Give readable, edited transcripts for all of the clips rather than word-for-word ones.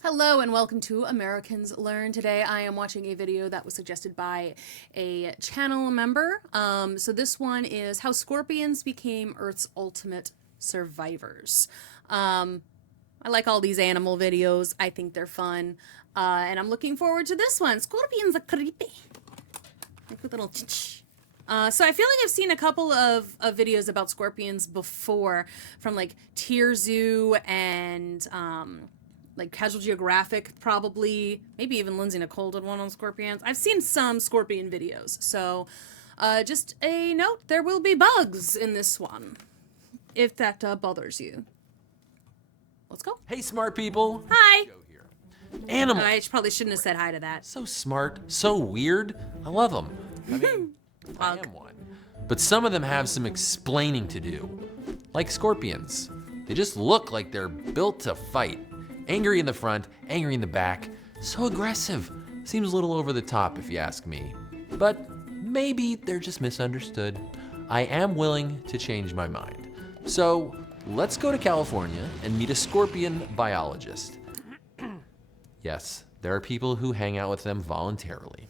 Hello and welcome to Americans Learn. Today I am watching a video that was suggested by a channel member. So this one is how scorpions became Earth's ultimate survivors. I like all these animal videos. I think they're fun. And I'm looking forward to this one. Scorpions are creepy. Like with little so I feel like I've seen a couple of videos about scorpions before from like Tier Zoo and like Casual Geographic, probably. Maybe even Lindsay Nicole did one on scorpions. I've seen some scorpion videos. So just a note, there will be bugs in this one, if that bothers you. Let's go. Hey, smart people. Hi. Animals. I probably shouldn't have said hi to that. So smart, so weird. I love them. I mean, I am one. But some of them have some explaining to do. Like scorpions. They just look like they're built to fight. Angry in the front, angry in the back. So aggressive. Seems a little over the top if you ask me. But maybe they're just misunderstood. I am willing to change my mind. So let's go to California and meet a scorpion biologist. Yes, there are people who hang out with them voluntarily.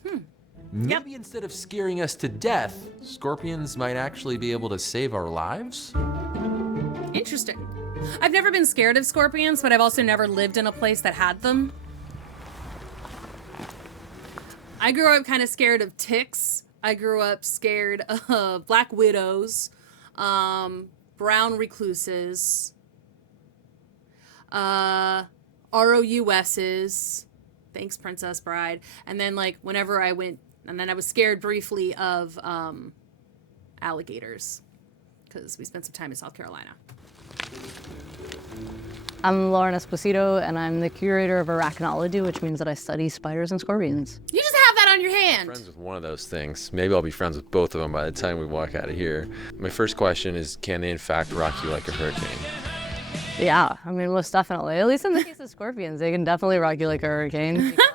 Maybe instead of scaring us to death, scorpions might actually be able to save our lives? Interesting. I've never been scared of scorpions, but I've also never lived in a place that had them. I grew up kind of scared of ticks. I grew up scared of black widows, brown recluses, ROUSs, thanks Princess Bride, and then like whenever I went, and then I was scared briefly of alligators, because we spent some time in South Carolina. I'm Lauren Esposito, and I'm the curator of arachnology, which means that I study spiders and scorpions. You just have that on your hand. Friends with one of those things. Maybe I'll be friends with both of them by the time we walk out of here. My first question is, can they in fact rock you like a hurricane? Yeah, I mean, most definitely. At least in the case of scorpions, they can definitely rock you like a hurricane because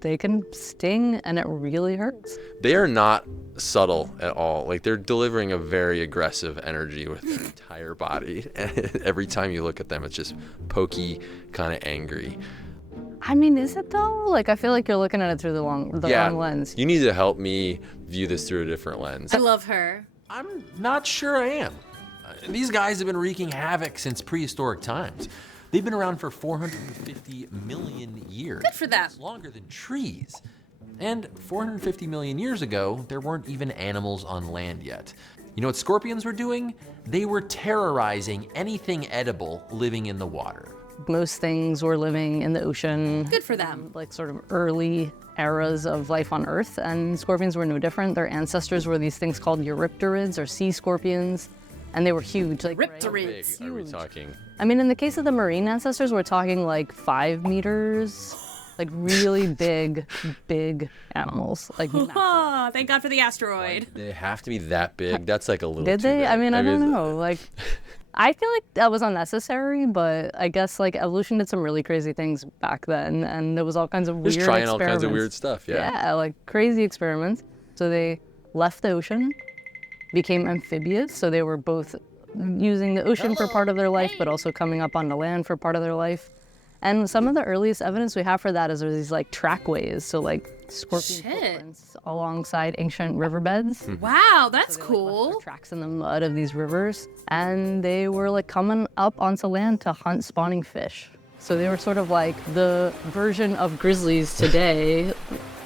they can sting and it really hurts. They are not subtle at all. Like, they're delivering a very aggressive energy with their entire body. And every time you look at them, it's just pokey, kind of angry. I mean, is it though? Like, I feel like you're looking at it through the wrong lens. You need to help me view this through a different lens. I love her. I'm not sure I am. These guys have been wreaking havoc since prehistoric times. They've been around for 450 million years. Good for them. That's longer than trees. And 450 million years ago, there weren't even animals on land yet. You know what scorpions were doing? They were terrorizing anything edible living in the water. Most things were living in the ocean. Good for them. Like sort of early eras of life on Earth, and scorpions were no different. Their ancestors were these things called eurypterids or sea scorpions. And they were huge, like Riptorids. Big are we talking? I mean, in the case of the marine ancestors, we're talking like 5 meters, like really big animals. Like Oh, thank God for the asteroid. They have to be that big. That's like a little did too they? big. I mean, I don't know. Like, I feel like that was unnecessary, but I guess like evolution did some really crazy things back then, and there was all kinds of weird Just trying all experiments. kinds of weird stuff, yeah. Yeah, like crazy experiments. So they left the ocean, became amphibious, so they were both using the ocean for part of their life, but also coming up onto land for part of their life. And some of the earliest evidence we have for that is there's these like trackways, so like scorpion footprints alongside ancient riverbeds. Wow, that's So they, like, left cool. their tracks in the mud of these rivers, and they were like coming up onto land to hunt spawning fish. So they were sort of like the version of grizzlies today,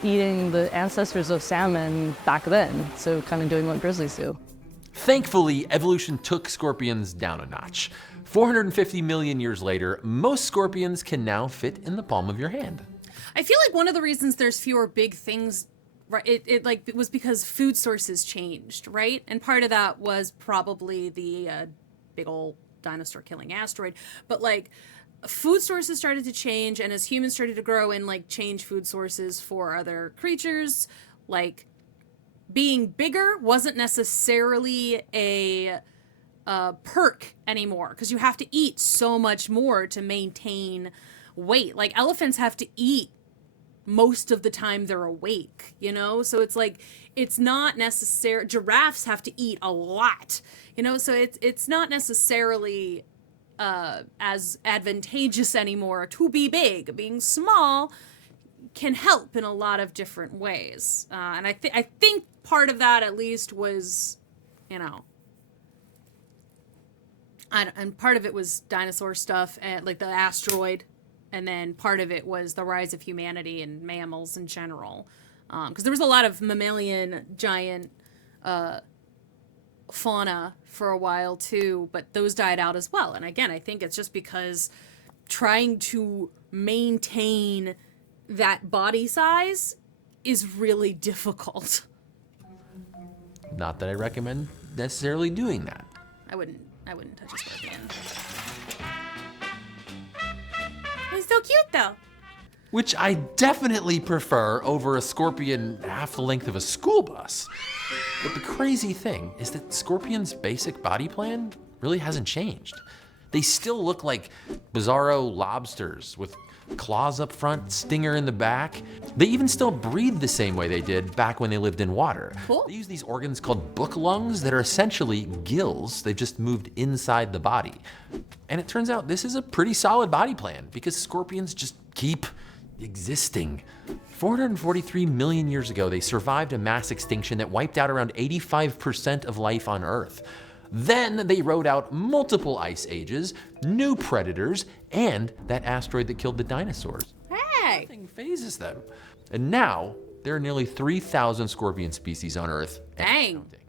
eating the ancestors of salmon back then. So kind of doing what grizzlies do. Thankfully, evolution took scorpions down a notch. 450 million years later, most scorpions can now fit in the palm of your hand. I feel like one of the reasons there's fewer big things, right? It was because food sources changed, right? And part of that was probably the big old dinosaur killing asteroid. But like, food sources started to change, and as humans started to grow and like change food sources for other creatures, like being bigger wasn't necessarily a perk anymore, because you have to eat so much more to maintain weight. Like elephants have to eat most of the time they're awake, you know? So it's like, it's not necessary. Giraffes have to eat a lot, you know? So it's not necessarily as advantageous anymore to be big. Being small can help in a lot of different ways. And I think part of that at least was, you know, and part of it was dinosaur stuff and like the asteroid, and then part of it was the rise of humanity and mammals in general. Because there was a lot of mammalian giant fauna for a while too, but those died out as well. And again, I think it's just because trying to maintain that body size is really difficult. Not that I recommend necessarily doing that. I wouldn't touch a scorpion. He's so cute though. Which I definitely prefer over a scorpion half the length of a school bus. But the crazy thing is that scorpions' basic body plan really hasn't changed. They still look like bizarro lobsters with claws up front, stinger in the back. They even still breathe the same way they did back when they lived in water. Cool. They use these organs called book lungs that are essentially gills. They've just moved inside the body. And it turns out this is a pretty solid body plan because scorpions just keep existing. 443 million years ago, they survived a mass extinction that wiped out around 85% of life on Earth. Then they rode out multiple ice ages, new predators, and that asteroid that killed the dinosaurs. Hey! Nothing phases them. And now, there are nearly 3,000 scorpion species on Earth. and Dang. counting.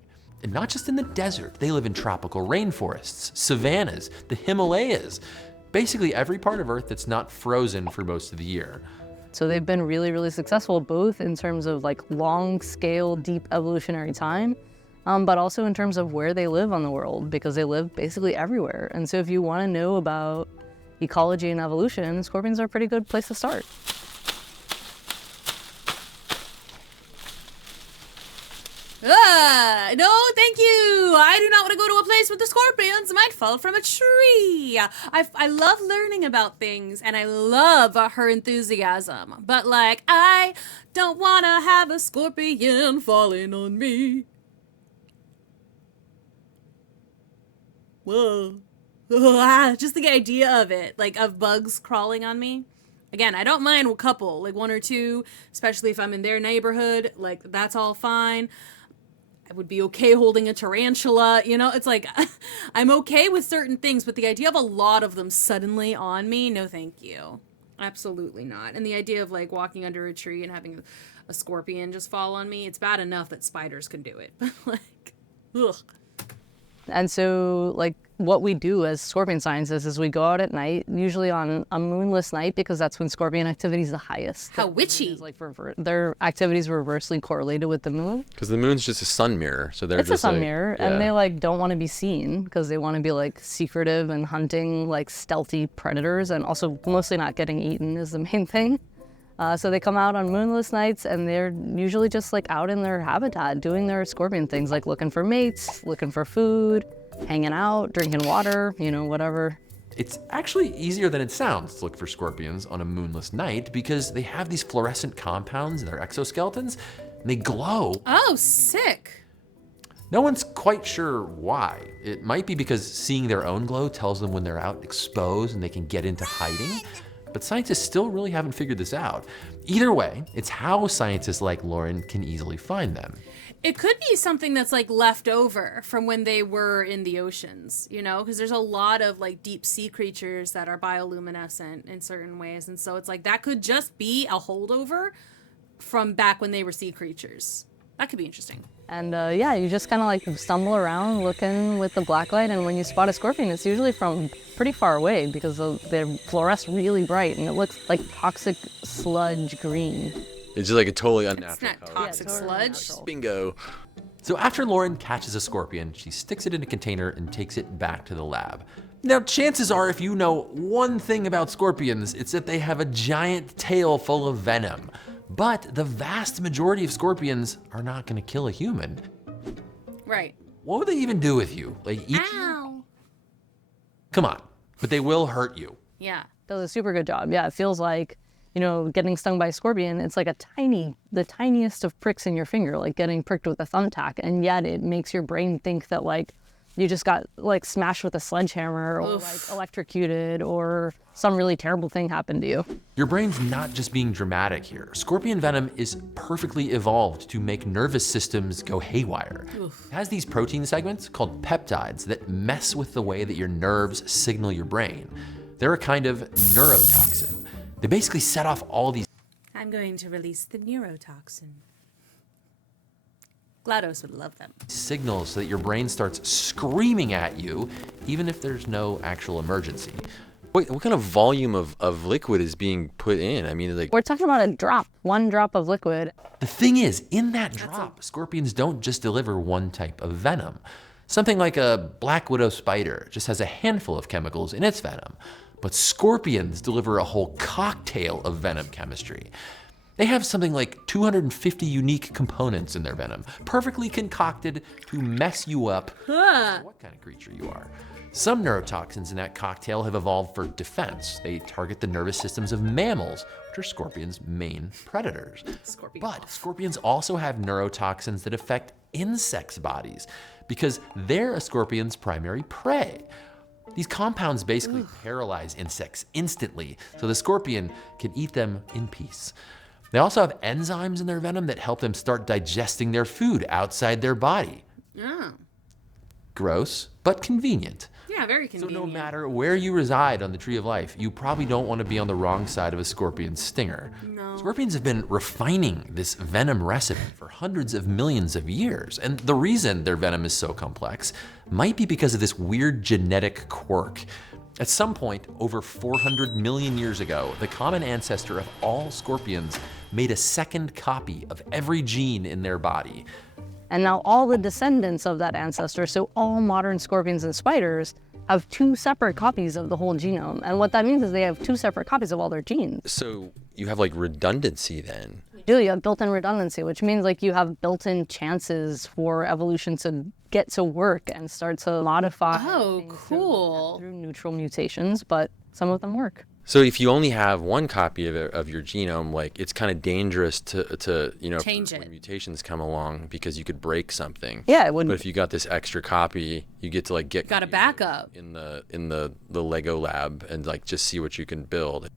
And not just in the desert, they live in tropical rainforests, savannas, the Himalayas, basically every part of Earth that's not frozen for most of the year. So they've been really, really successful, both in terms of like long scale, deep evolutionary time, but also in terms of where they live on the world, because they live basically everywhere. And so if you want to know about ecology and evolution, scorpions are a pretty good place to start. No, thank you. I do not want to go to a place with the scorpions. I might fall from a tree. I love learning about things, and I love her enthusiasm. But, like, I don't want to have a scorpion falling on me. Whoa. Just the idea of it, like, of bugs crawling on me. Again, I don't mind a couple, like one or two, especially if I'm in their neighborhood. Like, that's all fine. I would be okay holding a tarantula, you know? It's like, I'm okay with certain things, but the idea of a lot of them suddenly on me, no thank you. Absolutely not. And the idea of, like, walking under a tree and having a scorpion just fall on me, it's bad enough that spiders can do it. But, like, ugh. And so, like, what we do as scorpion scientists is we go out at night, usually on a moonless night, because that's when scorpion activity is the highest. How witchy. It's like their activity is reversely correlated with the moon. Because the moon's just a sun mirror, so they're It's a just sun like, mirror, yeah. and they like don't want to be seen because they want to be like secretive and hunting like stealthy predators, and also mostly not getting eaten is the main thing. So they come out on moonless nights, and they're usually just like out in their habitat doing their scorpion things, like looking for mates, looking for food, hanging out, drinking water, you know, whatever. It's actually easier than it sounds to look for scorpions on a moonless night because they have these fluorescent compounds in their exoskeletons, and they glow. Oh, sick. No one's quite sure why. It might be because seeing their own glow tells them when they're out exposed and they can get into hiding, but scientists still really haven't figured this out. Either way, it's how scientists like Lauren can easily find them. It could be something that's like left over from when they were in the oceans, you know, because there's a lot of like deep sea creatures that are bioluminescent in certain ways. And so it's like that could just be a holdover from back when they were sea creatures. That could be interesting. And yeah, you just kind of like stumble around looking with the black light, and when you spot a scorpion, it's usually from pretty far away because they fluoresce really bright, and it looks like toxic sludge green. It's just like a totally It's unnatural not color. toxic totally sludge. unnatural. Bingo. So after Lauren catches a scorpion, she sticks it in a container and takes it back to the lab. Now, chances are, if you know one thing about scorpions, it's that they have a giant tail full of venom. But the vast majority of scorpions are not gonna kill a human. Right. What would they even do with you? Like eat you? Ow. Come on, but they will hurt you. Yeah. Does a super good job. Yeah, it feels like, you know, getting stung by a scorpion, it's like the tiniest of pricks in your finger, like getting pricked with a thumbtack, and yet it makes your brain think that like you just got like smashed with a sledgehammer or like electrocuted or some really terrible thing happened to you. Your brain's not just being dramatic here. Scorpion venom is perfectly evolved to make nervous systems go haywire. It has these protein segments called peptides that mess with the way that your nerves signal your brain. They're a kind of neurotoxin. They basically set off all these I'm going to release the neurotoxin. GLaDOS would love them. signals so that your brain starts screaming at you, even if there's no actual emergency. Wait, what kind of volume of liquid is being put in? I mean, like, We're talking about a drop, 1 drop of liquid. The thing is, in that drop, scorpions don't just deliver one type of venom. Something like a black widow spider just has a handful of chemicals in its venom. But scorpions deliver a whole cocktail of venom chemistry. They have something like 250 unique components in their venom, perfectly concocted to mess you up, no matter what kind of creature you are. Some neurotoxins in that cocktail have evolved for defense. They target the nervous systems of mammals, which are scorpions' main predators. But scorpions also have neurotoxins that affect insects' bodies because they're a scorpion's primary prey. These compounds basically paralyze insects instantly, so the scorpion can eat them in peace. They also have enzymes in their venom that help them start digesting their food outside their body. Oh. Gross, but convenient. Yeah, very So convenient. no matter where you reside on the Tree of Life, you probably don't want to be on the wrong side of a scorpion's stinger. No. Scorpions have been refining this venom recipe for hundreds of millions of years, and the reason their venom is so complex might be because of this weird genetic quirk. At some point, over 400 million years ago, the common ancestor of all scorpions made a second copy of every gene in their body. And now all the descendants of that ancestor, so all modern scorpions and spiders, have 2 separate copies of the whole genome. And what that means is they have 2 separate copies of all their genes. so you have like redundancy then. You have built-in redundancy, which means like you have built-in chances for evolution to get to work and start to modify Oh, things cool. through neutral mutations, but some of them work. So if you only have one copy of your genome, like it's kind of dangerous to Change when it. mutations come along because you could break something. Yeah, it would. But if you got this extra copy, you get to like get Got a backup. in the Lego lab and like just see what you can build.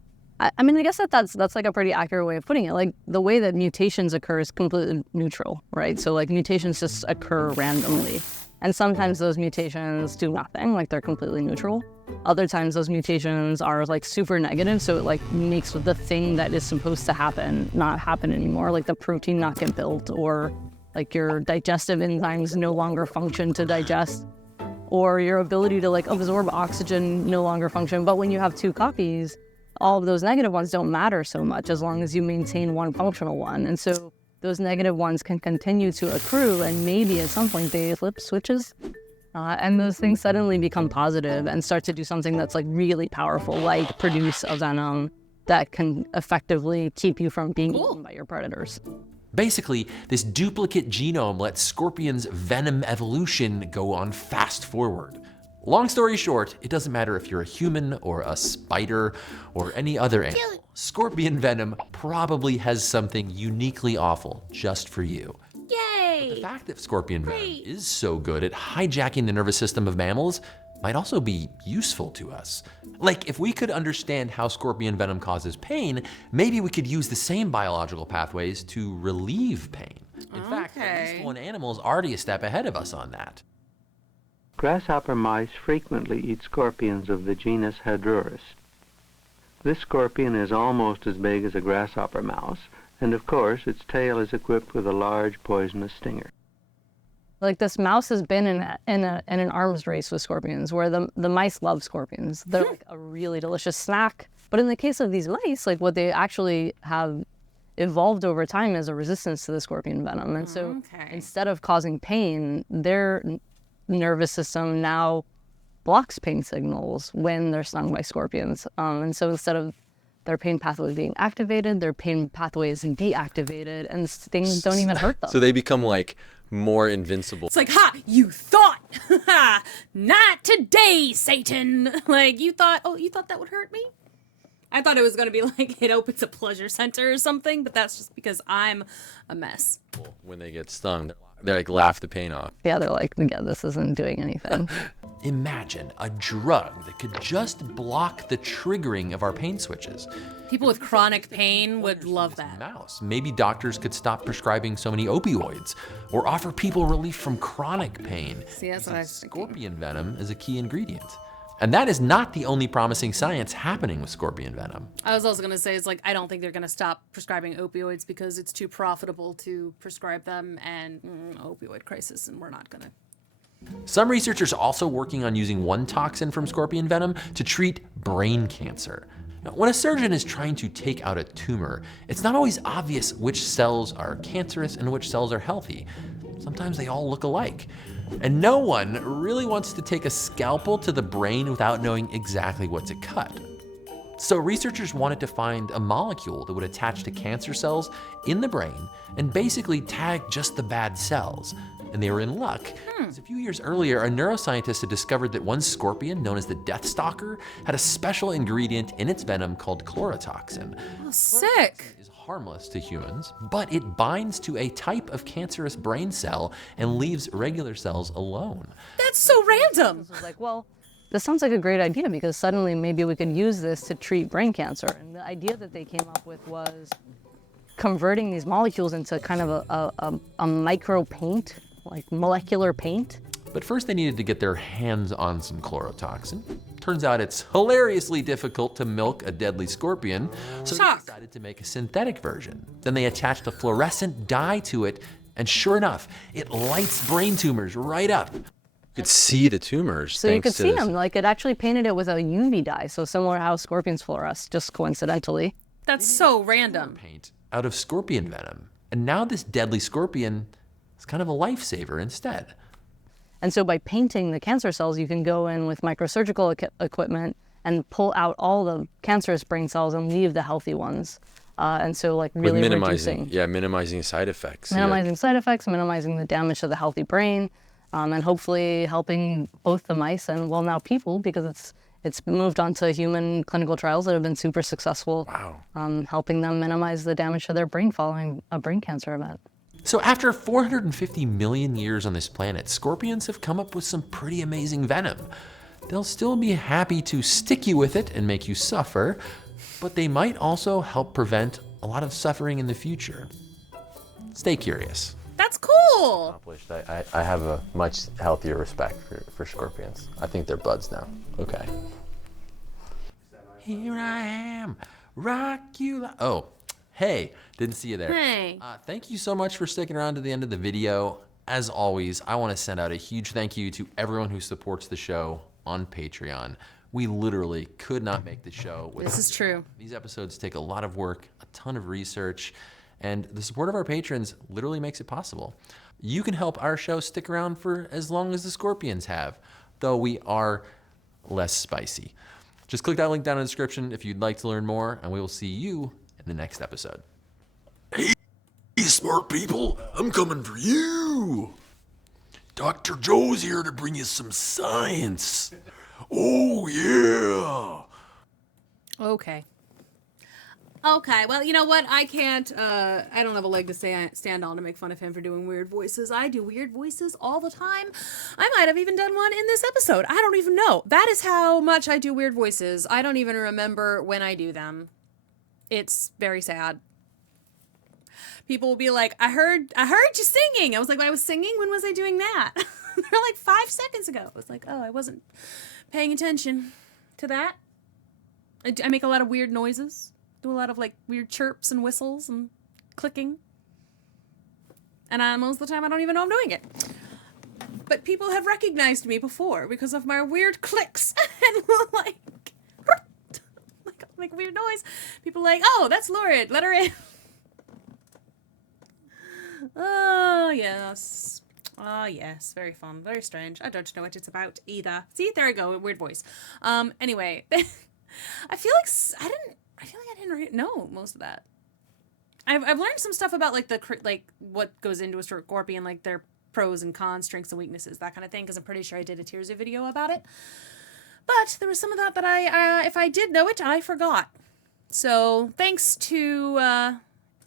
I mean, I guess that's like a pretty accurate way of putting it. Like the way that mutations occur is completely neutral, right? So like mutations just occur randomly. And sometimes those mutations do nothing, like they're completely neutral. Other times those mutations are like super negative, so it like makes the thing that is supposed to happen not happen anymore, like the protein not get built, or like your digestive enzymes no longer function to digest, or your ability to like absorb oxygen no longer function. But when you have 2 copies, all of those negative ones don't matter so much as long as you maintain one functional one. And so those negative ones can continue to accrue, and maybe at some point they flip switches and those things suddenly become positive and start to do something that's like really powerful, like produce a venom that can effectively keep you from being eaten by your predators. Basically, this duplicate genome lets scorpions' venom evolution go on fast forward. Long story short, it doesn't matter if you're a human or a spider or any other animal. Scorpion venom probably has something uniquely awful just for you. Yay! The fact that scorpion venom is so good at hijacking the nervous system of mammals might also be useful to us. Like, if we could understand how scorpion venom causes pain, maybe we could use the same biological pathways to relieve pain. In fact, at least one animal is already a step ahead of us on that. Grasshopper mice frequently eat scorpions of the genus Hadurus. This scorpion is almost as big as a grasshopper mouse, and of course its tail is equipped with a large poisonous stinger. Like this mouse has been in an arms race with scorpions, where the mice love scorpions. They're like a really delicious snack. But in the case of these mice, like what they actually have evolved over time is a resistance to the scorpion venom. And so instead of causing pain, their nervous system now blocks pain signals when they're stung by scorpions. And so instead of their pain pathways being activated, their pain pathways deactivated, and things don't even hurt them. So they become like more invincible. It's like, ha, you thought, ha, not today, Satan. Like, you thought that would hurt me? I thought it was going to be like it opens a pleasure center or something, but that's just because I'm a mess. When they get stung, They're like, laugh the pain off. Yeah, they're like, yeah, this isn't doing anything. Imagine a drug that could just block the triggering of our pain switches. People with chronic pain would love that. Mouse. Maybe doctors could stop prescribing so many opioids or offer people relief from chronic pain. See, that's what I was thinking. Scorpion venom is a key ingredient. And that is not the only promising science happening with scorpion venom. I was also going to say, it's like, I don't think they're going to stop prescribing opioids because it's too profitable to prescribe them, and opioid crisis, and we're not going to. Some researchers are also working on using one toxin from scorpion venom to treat brain cancer. Now, when a surgeon is trying to take out a tumor, it's not always obvious which cells are cancerous and which cells are healthy. Sometimes they all look alike. And no one really wants to take a scalpel to the brain without knowing exactly what to cut. So researchers wanted to find a molecule that would attach to cancer cells in the brain and basically tag just the bad cells. And they were in luck. Because a few years earlier, a neuroscientist had discovered that one scorpion, known as the Death Stalker, had a special ingredient in its venom called chlorotoxin. Oh, sick. Is harmless to humans, but it binds to a type of cancerous brain cell and leaves regular cells alone. That's so random. I was like, well, this sounds like a great idea because suddenly maybe we could use this to treat brain cancer. And the idea that they came up with was converting these molecules into kind of a micro paint, like molecular paint. But first they needed to get their hands on some chlorotoxin. Turns out it's hilariously difficult to milk a deadly scorpion, so they decided to make a synthetic version. Then they attached a fluorescent dye to it, and sure enough, it lights brain tumors right up. You could see the tumors. So you could see them, like it actually painted it with a UV dye, so similar to how scorpions fluoresce, just coincidentally. That's so random. Paint out of scorpion venom. And now this deadly scorpion is kind of a lifesaver instead. And so by painting the cancer cells, you can go in with microsurgical equipment and pull out all the cancerous brain cells and leave the healthy ones. And so like really minimizing side effects. Minimizing side effects, minimizing the damage to the healthy brain, and hopefully helping both the mice and, well, now people, because it's moved on to human clinical trials that have been super successful. Wow. Helping them minimize the damage to their brain following a brain cancer event. So after 450 million years on this planet, scorpions have come up with some pretty amazing venom. They'll still be happy to stick you with it and make you suffer, but they might also help prevent a lot of suffering in the future. Stay curious. That's cool. I have a much healthier respect for scorpions. I think they're buds now. Okay. Here I am, rock you. Oh, hey, didn't see you there. Hey. Thank you so much for sticking around to the end of the video. As always, I want to send out a huge thank you to everyone who supports the show on Patreon. We literally could not make the show without This is true. These episodes take a lot of work, a ton of research, and the support of our patrons literally makes it possible. You can help our show stick around for as long as the scorpions have, though we are less spicy. Just click that link down in the description if you'd like to learn more, and we will see you in the next episode. Hey, smart people, I'm coming for you. Dr. Joe's here to bring you some science. Oh, yeah. Okay. Okay, well, you know what? I can't, I don't have a leg to stand on to make fun of him for doing weird voices. I do weird voices all the time. I might have even done one in this episode. I don't even know. That is how much I do weird voices. I don't even remember when I do them. It's very sad. People will be like, I heard you singing. I was like, I was singing? When was I doing that? They're like 5 seconds ago. I was like, oh, I wasn't paying attention to that. I make a lot of weird noises. Do a lot of like weird chirps and whistles and clicking. And most of the time I don't even know I'm doing it. But people have recognized me before because of my weird clicks and like weird noise. People are like, oh, that's Lauren, let her in. Oh, yes. Oh, yes. Very fun. Very strange. I don't know what it's about either. See, there I go. Weird voice. Anyway, I feel like I didn't know most of that. I've learned some stuff about like what goes into a scorpion, like their pros and cons, strengths and weaknesses, that kind of thing, because I'm pretty sure I did a Tears video about it. But there was some of that I if I did know it, I forgot. So thanks to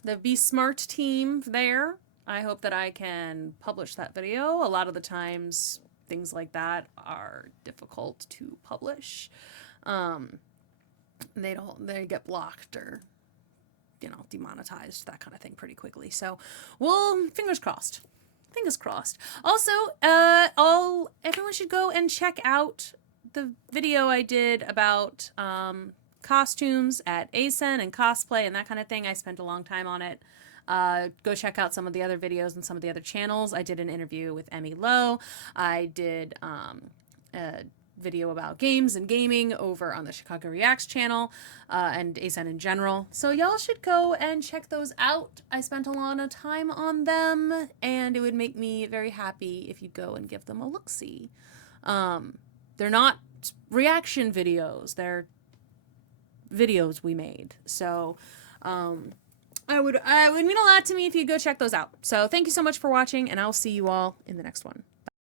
the Be Smart team there I hope that I can publish that video. A lot of the times, things like that are difficult to publish. They get blocked or, demonetized, that kind of thing pretty quickly. So, well, fingers crossed. Fingers crossed. Also, everyone should go and check out the video I did about costumes at ASEN and cosplay and that kind of thing. I spent a long time on it. Go check out some of the other videos and some of the other channels. I did an interview with Emmy Lowe. I did a video about games and gaming over on the Chicago Reacts channel and ASEN in general. So y'all should go and check those out. I spent a lot of time on them, and it would make me very happy if you go and give them a look-see. They're not reaction videos. They're videos we made. So it would mean a lot to me if you go check those out. So thank you so much for watching, and I'll see you all in the next one.